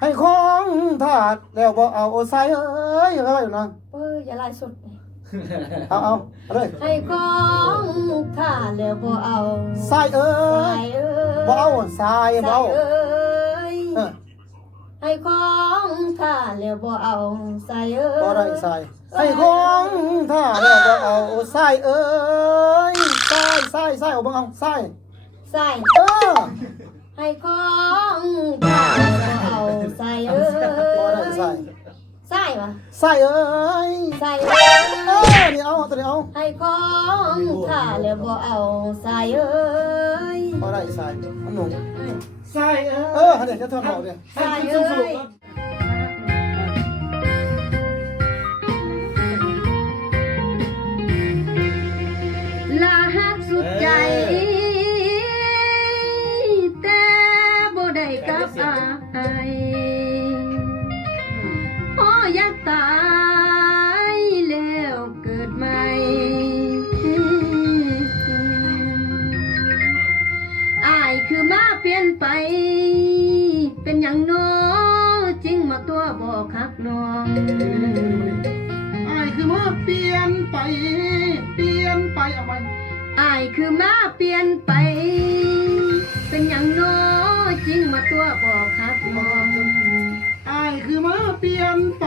ให้ของทาดแล้วบ่เอาใส่เอ้ยอะไรอยู่นะอย่าไล่สดเอาเลยให้ของข้าแล้วบ่เอาใส่เอ้ยบ่เอาใส่บ่เอาให้ของข้าแล้วบ่เอาใส่เอ้ยบ่ได้ใส่ให้ของทาดแล้วบ่เอาใส่เอ้ยใส่เอาบ่เอาใส่ให้ของข้าแล้วบ่เอาใส่เอ้ยบ่ได้ใส่ใส่ปะใส่เอ้ยนี่เอาตัวนี้เอาให้ของข้าแล้วบ่เอาใส่เอ้ยบ่ได้ใส่อันหนุ่มใส่เดี๋ยวจะทอดหอกเนี่ยใส่เอ้ยลาหักสุดใจแต่บ่ได้กับอายพออยากตายแล้วเกิดใหม่อายคือมาเปลี่ยนไปเป็นอย่างน้อจริงมาตัวบอกคักน้องอายคือมาเปลี่ยนไปเอาไปอายคือมาเปลี่ยนไปเป็นอย่างน้อจริงมาตัวบอกคักน้องอายคือมาเปลี่ยนไป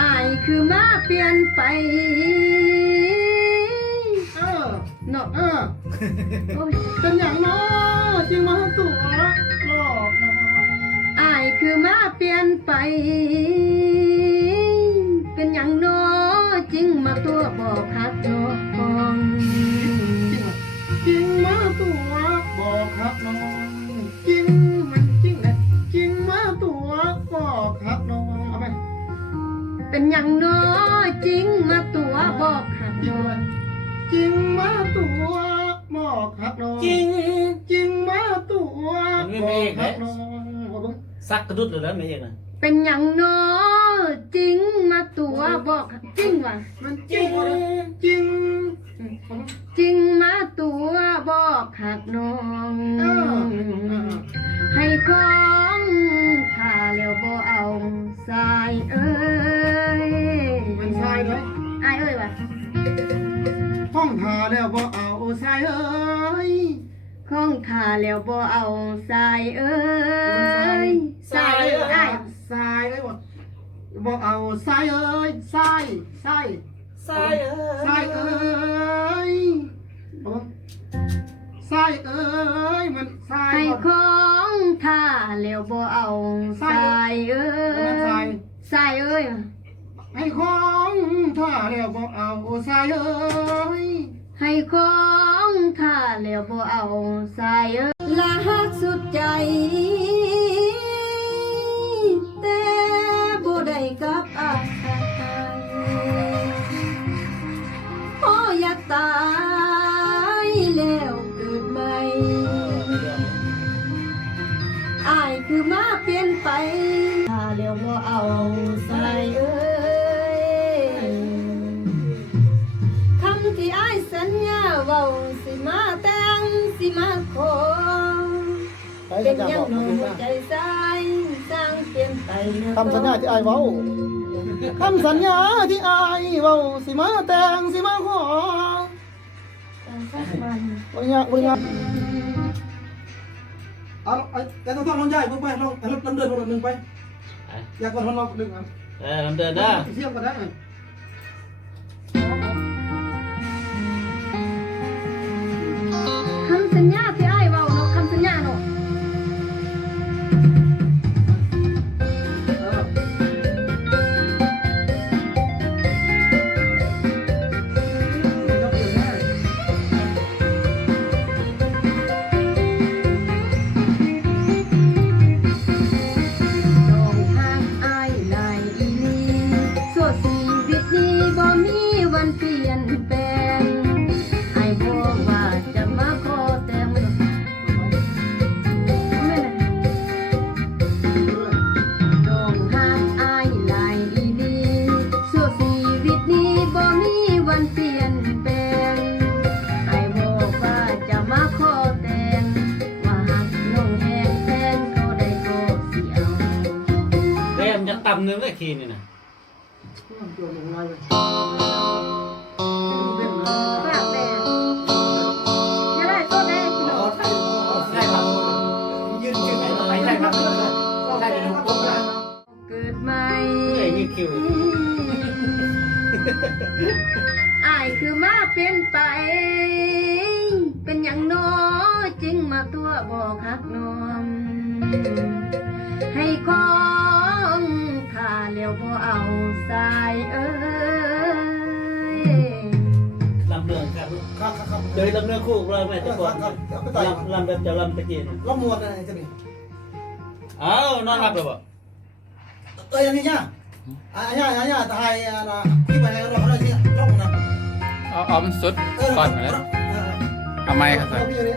อายคือมาเปลี่ยนไปเนาะเป็นอย่างน้อจริงมาตัวหลอกน้ออายคือมาเปลี่ยนไปเป็นอย่างน้อจริงมาตัวบอกคักน้องจริงมาตัวบอกคักน้องจริงมันจริงเลยจริงมาตัวบอกคักน้องเอาไปเป็นอย่างน้อจริงมาตัวบอกคักน้องจริงมาตัวบอกคักน้องจริงมาตัวบอกคักน้องซักกระดุดเลยแล้วไม่เองนะเป็นอย่างน้อจริงมาตัวบอกจริงว่ะมันจริงจริงมาตัวบอกคักน้องให้ของข้าแล้วบ่เอาสายเอ้ยเป็นทรายเลยอ้ายเอ้ยว่ะห้องทาแล้วบ่เอาทรายเอ้ยของข้าแล้วบ่เอาสายเอ้ยทรายอ้ายทรายเลยบ่เอาทรายเอ้ยทรายเอ้ยทรายเอ้ยมันทรายให้ของข้าแล้วบ่เอาสายเอ้ยสายเอ้ยให้ของข้าแล้วบ่เอาสายเอ้ยให้ของข้าแล้วบ่เอาสายเอ้ยละหักสุดใจแต่บ่ได้กับอายพออยากตายแล้วเกิดใหม่อายคือมาเปลี่ยนไปถ้าแล้วบ่เอาสายเอ้ยคำที่อายสัญญาเว้าสิมาแต่งสิมาขอเป็นยังหนุ่มใจสายสร้างเปลี่ยนไปคำสัญญาที่อายเว้าคำสัญญาที่อายเว้าสิมาแต่งสิมาขอวันนี้แต่ต้องลองใหญ่ไปลองลำเดินคนหนึ่งไปอยากก่อนลองหนึ่งลำเดินได้เทียบกันได้คำสัญญาที่อ้ายเว้าเนาะคำสัญญาเนาะเ ำเนื้อได้คีนี่นะ ตัวหนึ่งลายเลย ฝากแม่อย่าได้ต้นแน่พี่น้อง ใช่ครับยืนไปใช่ครับใช่เป็นลูกปุ๊บนะ เกิดใหม่ ไอ้นี่คิว อายคือมาเป็นไป เป็นอย่างน้อจึงมาตัวบอกฮักน้อง ให้ของข้าเลี้ยวบ่เอาสายเอ้ย ลำเรืองครับ ครับ เดี๋ยวลำเรืองคู่เราไม่แต่ก่อนลำแบบจะลำตะกี้นะ ล้มมวดอะไรจะมี อ้าวนอนหลับเลยบ่ อย่างนี้เนี่ยย่าตายนะที่ไปเราเขาได้ที่ล้มนะ เอามันสุดก่อนนะเอาไม้ครับ พี่อยู่นี่